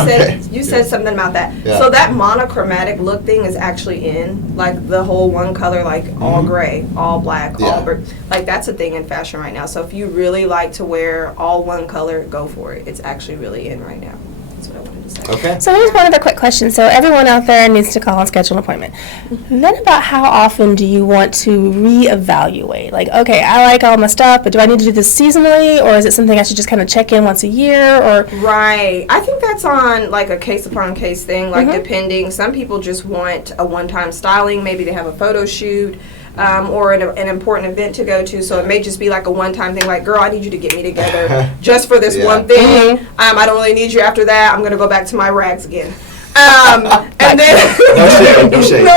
said something about that. Yeah. So that monochromatic look thing is actually in, like the whole one color, like all gray, all black, all like that's a thing in fashion right now. So if you really like to wear all one color, go for it. It's actually really in right now. That's what I wanted to say. Okay. So here's one other quick question. So everyone out there needs to call and schedule an appointment. Then about how often do you want to reevaluate? Like, okay, I like all my stuff, but do I need to do this seasonally, or is it something I should just kind of check in once a year? Or right. I think that's on like a case upon case thing, like depending. Some people just want a one-time styling. Maybe they have a photo shoot. Or an important event to go to, so it may just be like a one-time thing, like, girl, I need you to get me together just for this one thing. I don't really need you after that. I'm going to go back to my rags again. And then no shade.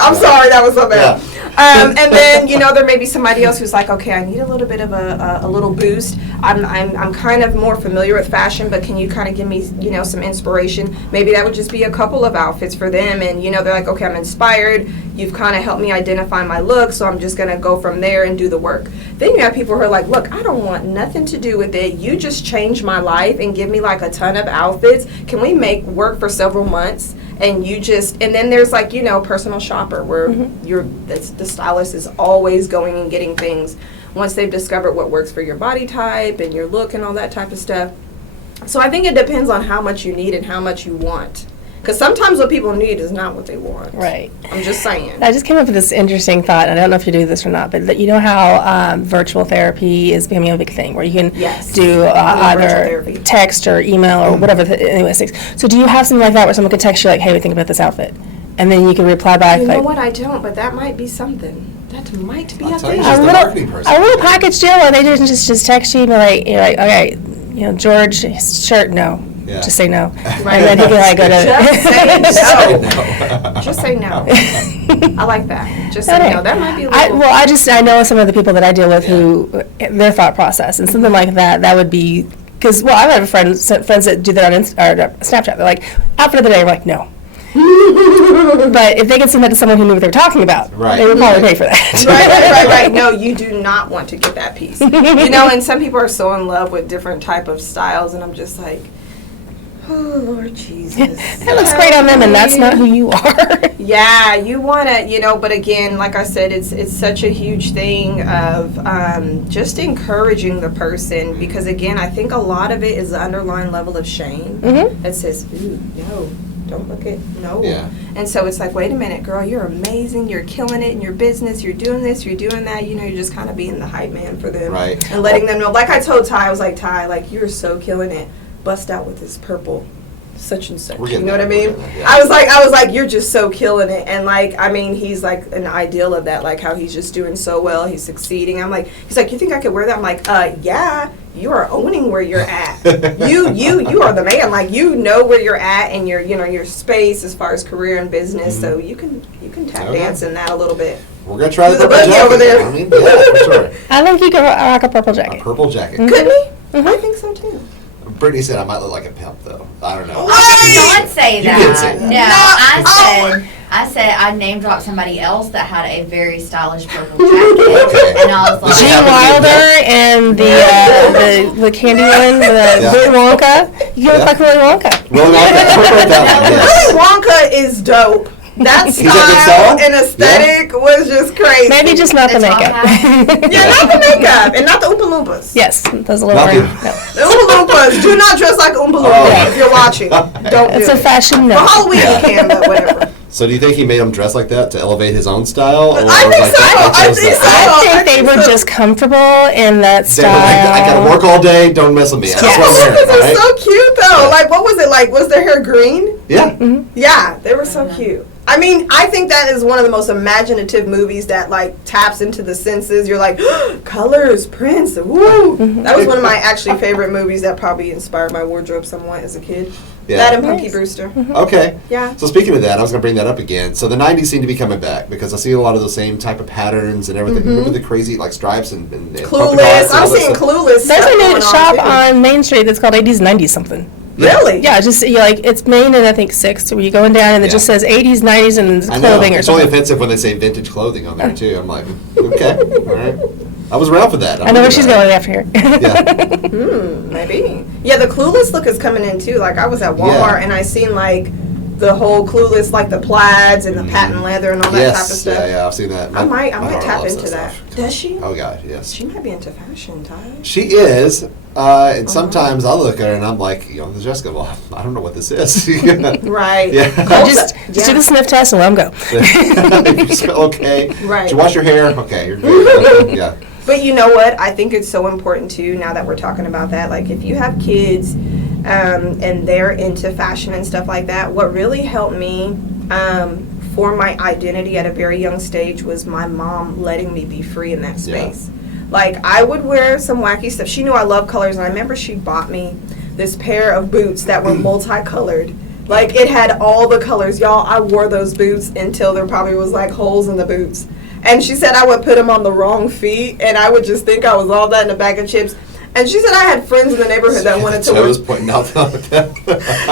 I'm sorry, that was so bad. Yeah. And then there may be somebody else who's like, okay, I need a little bit of a little boost. I'm kind of more familiar with fashion, but can you kind of give me some inspiration? Maybe that would just be a couple of outfits for them, and they're like, okay, I'm inspired. You've kind of helped me identify my look, so I'm just gonna go from there and do the work. Then you have people who are like, look, I don't want nothing to do with it. You just changed my life and give me like a ton of outfits. Can we make work for several months? And then there's like, personal shopper where the stylist is always going and getting things once they've discovered what works for your body type and your look and all that type of stuff. So I think it depends on how much you need and how much you want. Because sometimes what people need is not what they want. Right. I'm just saying. I just came up with this interesting thought, and I don't know if you do this or not, but you know how virtual therapy is becoming a big thing, where you can do either text or email or whatever. So do you have something like that where someone could text you like, hey, we think about this outfit? And then you can reply back. You know what? I don't, but that might be something. That might be a thing. A little package deal where they just text you and you're like, okay, George, shirt, no. Yeah. Just say no. Right. And then he can like go to Just say no. I like that. Just say no. That might be a little... I know some of the people that I deal with who, their thought process, and something like that would be, because, I have friends that do that on Snapchat. They're like, outfit of the day. I'm like, no. But if they could send that to someone who knew what they were talking about, they would probably pay for that. Right. No, you do not want to get that piece. And some people are so in love with different type of styles, and I'm just like, oh, Lord Jesus. That looks great on them, and that's not who you are. Yeah, you want to, but again, like I said, it's such a huge thing of just encouraging the person, because, again, I think a lot of it is the underlying level of shame that says, ooh, no. Don't look at, no. Yeah. And so it's like, wait a minute, girl, you're amazing. You're killing it in your business. You're doing this. You're doing that. You're just kind of being the hype man for them. Right. And letting them know. Like I told Ty, I was like, Ty, like, you're so killing it. Bust out with this purple such and such. You know what I mean? Yeah. I was like, you're just so killing it. And like, I mean, he's like an ideal of that, like how he's just doing so well. He's succeeding. I'm like, he's like, you think I could wear that? I'm like, yeah, you are owning where you're at. you are the man. Like, you know where you're at and your space as far as career and business. So you can tap dance in that a little bit. We're going to try the With purple the boogie jacket. over there. I mean, yeah, for sure. I think you could rock a purple jacket. A purple jacket. Couldn't he? I think so too. Brittany said I might look like a pimp, though. I don't know. I did not say You that. did say that. No, I said I name dropped somebody else that had a very stylish purple jacket, and I was like, Did you Gene happen to be a Wilder and the candy one, Yeah. Willy Wonka. You look like Willy Wonka. Willy Wonka. I wrote that one, yes. Willy Wonka is dope. That Is that style good and aesthetic was just crazy. Maybe just not the The top makeup. Yeah, not the makeup and not the Oompa Loompas. Yes, those a little Not more. the- No. The Oompa Loompas do not dress like Oompa Loompas Oh. if you're watching. Don't It's do a it. fashion For no. Halloween you can, but whatever. So do you think he made him dress like that to elevate his own style? Or I think so. they I chose think that? so. I think they I were think so. just comfortable in that They were like, style. I gotta work all day, don't mess with me. That's what I'm Oompa wearing, Loompas are right? so cute though. Yeah. Like, what was it like? Was their hair green? Yeah. Yeah, they were so cute. I mean, I think that is one of the most imaginative movies that like taps into the senses. You're like, colors, prints, woo. That was one of my actually favorite movies that probably inspired my wardrobe somewhat as a kid. Yeah. That and Punky Nice. Brewster. Okay. Yeah. So speaking of that, I was going to bring that up again. So the 90s seem to be coming back because I see a lot of those same type of patterns and everything. Remember the crazy like stripes and polka dots Clueless. and all I'm that seeing stuff? Clueless. There's stuff a going new shop too. on Main Street that's called 80s, 90s something. Really? Yeah, just like it's Main and I think 6th, where you going down and it just says 80s, 90s, and it's I know. clothing or It's only something. offensive when they say vintage clothing on there too. I'm like, okay, all right. I was around for that. I know where she's going after here. Yeah. Maybe. Yeah, the Clueless look is coming in too. Like I was at Walmart Yeah. and I seen like the whole Clueless, like the plaids and the patent leather and all that type of Yes. stuff. Yeah, I've seen that. I might My daughter tap loves into that. stuff. Does she? Oh God, yes. She might be into fashion, Ty. She is, and sometimes I look at her and I'm like, Jessica, well, I don't know what this is. Right. Yeah. just Yeah. do the sniff test and let them go. If you smell okay. Right. Did you wash your hair? Okay, you're good. Yeah. But you know what? I think it's so important too, now that we're talking about that. Like if you have kids and they're into fashion and stuff like that, what really helped me form my identity at a very young stage was my mom letting me be free in that space. Like I would wear some wacky stuff. She knew I love colors, and I remember she bought me this pair of boots that were multicolored. Like it had all the colors. Y'all, I wore those boots until there probably was like holes in the boots. And she said I would put them on the wrong feet, and I would just think I was all that in a bag of chips. And she said I had friends in the neighborhood that wanted to wear. Toes pointing out that.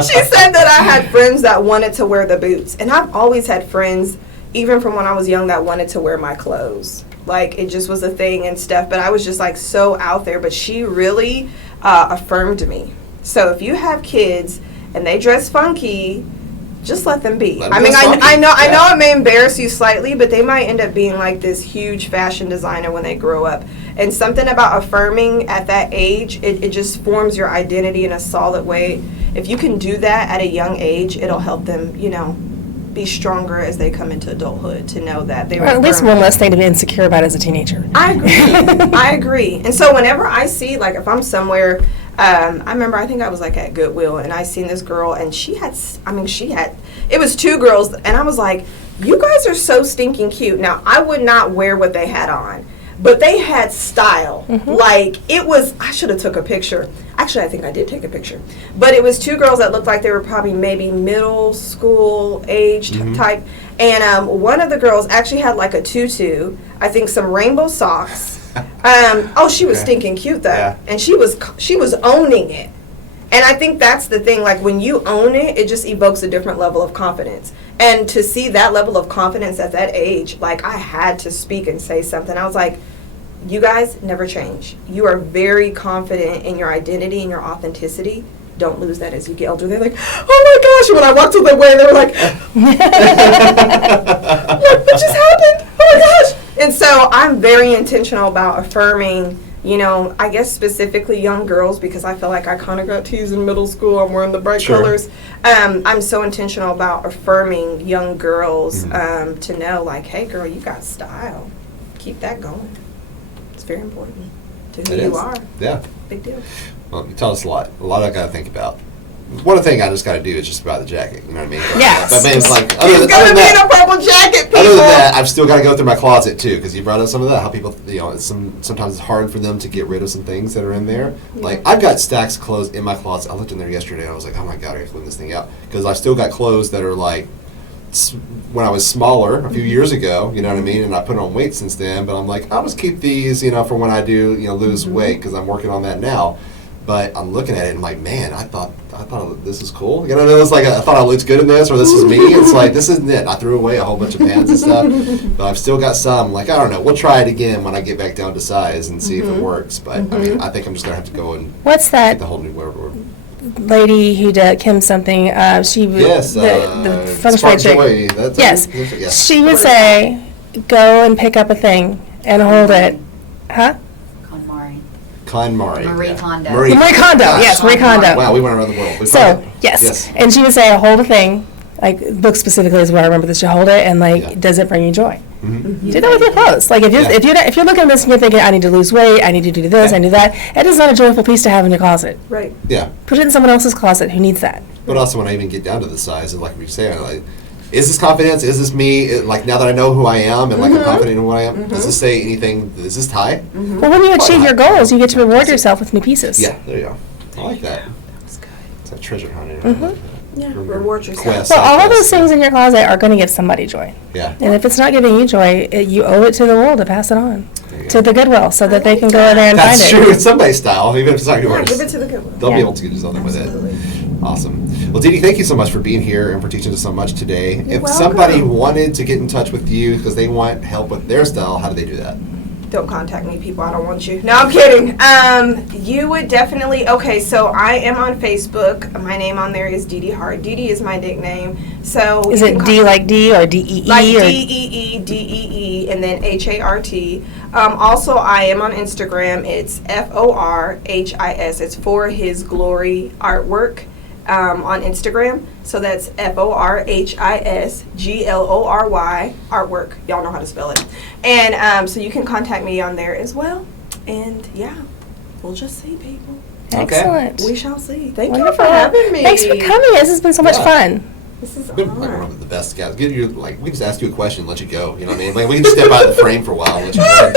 She said that I had friends that wanted to wear the boots, and I've always had friends, even from when I was young, that wanted to wear my clothes. Like it just was a thing and stuff. But I was just like so out there. But she really affirmed me. So if you have kids and they dress funky, just let them be. Let them I mean, dress funky. I know Yeah. it may embarrass you slightly, but they might end up being like this huge fashion designer when they grow up. And something about affirming at that age, it just forms your identity in a solid way. If you can do that at a young age, it'll help them, be stronger as they come into adulthood to know that they were Or at least affirmed. one less thing to be insecure about as a teenager. I agree. I agree. And so whenever I see, like, if I'm somewhere, I remember I think I was like at Goodwill and I seen this girl and it was two girls and I was like, you guys are so stinking cute. Now, I would not wear what they had on, but they had style. Like, it was, I should have took a picture. Actually, I think I did take a picture. But it was two girls that looked like they were probably maybe middle school age type. And one of the girls actually had like a tutu, I think some rainbow socks. She was stinking cute though. Yeah. And she was owning it. And I think that's the thing, like when you own it, it just evokes a different level of confidence. And to see that level of confidence at that age, like I had to speak and say something. I was like, you guys never change. You are very confident in your identity and your authenticity. Don't lose that as you get older. They're like, oh my gosh. And when I walked away, they were like, what just happened? Oh my gosh. And so I'm very intentional about affirming I guess specifically young girls, because I feel like I kind of got teased in middle school. I'm wearing the bright colors. I'm so intentional about affirming young girls to know, like, hey, girl, you got style. Keep that going. It's very important to who you are. Yeah. Big deal. Well, you tell us a lot. A lot I got to think about. One thing I just got to do is just buy the jacket. You know what I mean? Yes. But man, it's like He's gonna be in a purple jacket, people. Other than that, I've still got to go through my closet too, because you brought up some of that. How people, sometimes it's hard for them to get rid of some things that are in there. Yeah. Like I've got stacks of clothes in my closet. I looked in there yesterday and I was like, oh my god, I got to clean this thing out, because I've still got clothes that are like when I was smaller a few years ago. You know what I mean? And I put on weight since then. But I'm like, I'll just keep these, for when I do, lose weight, because I'm working on that now. But I'm looking at it and I'm like, man, I thought this is cool. It's like I thought I looked good in this, or this is me. It's like, this isn't it. I threw away a whole bunch of pants and stuff, but I've still got some. Like, I don't know. We'll try it again when I get back down to size and see if it works. But I mean, I think I'm just gonna have to go and What's get that the whole new wardrobe. lady who did Kim something? She would the feng shui Spark chick. Joy. That's Yes, she would say, "Go and pick up a thing and hold it." Huh? KonMari. Marie yeah. Kondo. Marie Kondo. Gosh. Yes, Marie Kondo. Wow, we went around the world. We So found it. yes, and she would say, "Hold a thing." Like, book specifically is where I remember this. You hold it, and like, does it bring you joy? Mm-hmm. Do that with your clothes. Like, if you're looking at this and you're thinking, I need to lose weight, I need to do this, I need that. It is not a joyful piece to have in your closet. Right. Yeah. Put it in someone else's closet who needs that. But also, when I even get down to the size, like we say, like, is this confidence? Is this me? Like, now that I know who I am and like I'm confident in who I am, does this say anything? Is this tie? Well, when you achieve your goals, you get to reward yourself with new pieces. Yeah, there you go. I like that. That's good. It's a treasure hunt. Yeah. Reward yourself. Quest. Well, all of those things in your closet are going to give somebody joy. Yeah. And if it's not giving you joy, you owe it to the world to pass it on There you to go. the Goodwill, so that they can go in there and That's find true. it. It's somebody's style, even if it's not yours. Give it to the good one. They'll be Yeah. able to do something with Absolutely. it. Awesome. Well, DeeDee, thank you so much for being here and for teaching us so much today. You're If somebody welcome. wanted to get in touch with you because they want help with their style, how do they do that? Don't contact me, people. I don't want you. No, I'm kidding. You would definitely. Okay, so I am on Facebook. My name on there is DeeDee Hart. DeeDee is my nickname. So Is you it can D like D or DEE? like or DEEDEE and then HART. Also, I am on Instagram. It's FORHIS. It's For His Glory Artwork on Instagram. So that's FORHISGLORY Artwork. Y'all know how to spell it. And so you can contact me on there as well. And yeah, we'll just see, people. Excellent. We shall see. Thank Wonderful. you for having me. Thanks for coming. This has been so much Yeah. fun. This is You've been like honor. one of the best guys. Get you like we just ask you a question, and let you go. You know what I mean? Like we can step out of the frame for a while and let you go.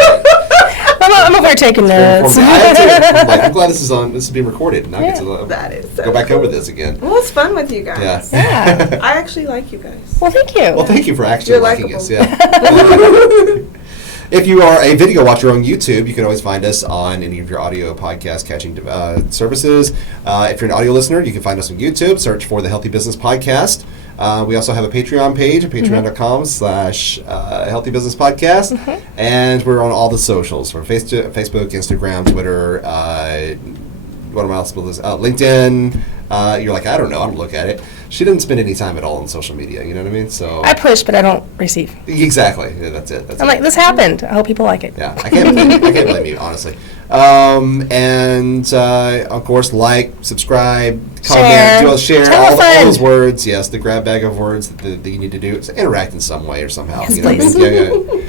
I'm over here taking notes. I am too. I'm like, I'm glad this is being recorded. And I get to That is so go back over cool. this again. Well, it's fun with you guys. Yeah. Yeah. I actually like you guys. Well, thank you. Well, thank you for actually You're liking likable. us. Yeah. If you are a video watcher on YouTube, you can always find us on any of your audio podcast catching services. If you're an audio listener, you can find us on YouTube. Search for the Healthy Business Podcast. We also have a Patreon page, patreon.com/Healthy Business Podcast. And we're on all the socials, from Facebook, Instagram, Twitter, what am I supposed to LinkedIn. You're like, I don't know, I'm going to look at it. She didn't spend any time at all on social media, you know what I mean? So I push, but I don't receive. exactly. Yeah, that's it. That's I'm it. like, this happened. I hope people like it. Yeah, I can't blame you, honestly. Of course, like, subscribe, Share. comment, share, Tell a all friend. those words. Yes, the grab bag of words that you need to do. It's interact in some way or somehow. Yes, you know please. What I mean? Yeah.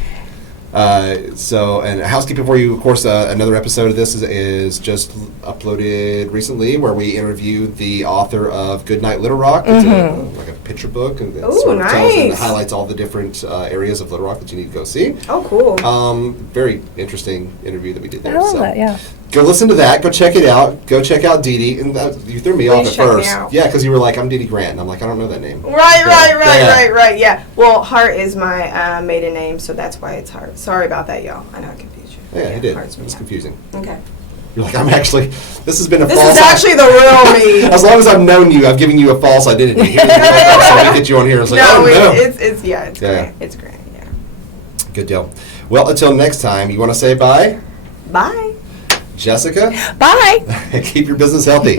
And housekeeping for you, of course, another episode of this is just uploaded recently, where we interview the author of Good Night Little Rock. It's like a picture book, and it Ooh, sort of tells and nice. highlights all the different areas of Little Rock that you need to go see. Oh, cool. Very interesting interview that we did I there. love So that, yeah. go listen to that. Go check it out. Go check out DeeDee. And you threw me off Please at check me first. out. Yeah, because you were like, I'm DeeDee Grant. And I'm like, I don't know that name. Right. Yeah. Yeah. Well, Hart is my maiden name, so that's why it's Hart. Sorry about that, y'all. I know I confused you. Yeah, you did. Hart's It was me. confusing. Okay. You're like, I'm actually, this has been a This false. is actually the real me. As long as I've known you, I've given you a false identity. Here's the false, so we get you on here. It's like, No, oh, no. it's Yeah. great. It's great. Yeah. Good deal. Well, until next time, you want to say bye? Bye. Jessica, Bye. keep your business healthy.